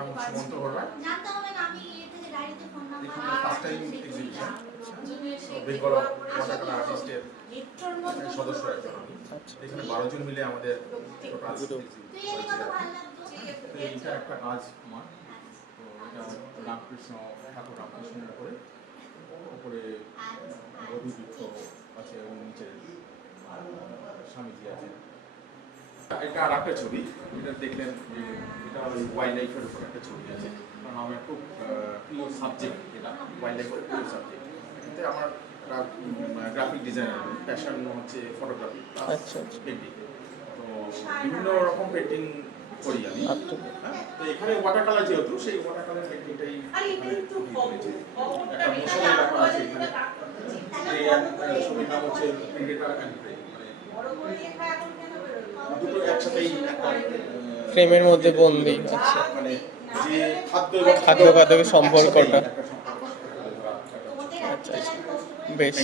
নাম Sumanta Barma. First time exhibition Bengal water colour আর্টিস্টের সদস্য একজন আমি। এখানে 12 জন মিলে আমাদের এইটা একটা কাজ আমার। তো এটা রামকৃষ্ণ ঠাকুর রামকৃষ্ণের উপরে বধূ বৃক্ষ আছে এবং নিচে স্বামীজি আছে। এটা আর একটা ছবি, এটা দেখলেন যে এটা ওই ওয়াইল্ড লাইফের উপর একটা ছবি আছে, কারণ আমার খুব প্রিয় সাবজেক্ট, এটা ওয়াইল্ড লাইফের প্রিয় সাবজেক্ট। এতে আমার গ্রাফিক ডিজাইনার, প্যাশন হচ্ছে ফটোগ্রাফি, পেন্টিং। তো বিভিন্ন রকম পেন্টিং করি আমি। তো এখানে ওয়াটার কালার যেহেতু, সেই ওয়াটার কালার পেন্টিংটাই একটা মশালের ব্যাপার আছে এখানে। এই ছবির নাম হচ্ছে প্রেডেটর অ্যান্ড প্রে, দুটো একসাথেই ফ্রেমের মধ্যে বন্দি আছে, মানে যে খাদ্য খাদ্যের সম্পর্কটা। একটা সম্পর্ক। আচ্ছা, বেশ।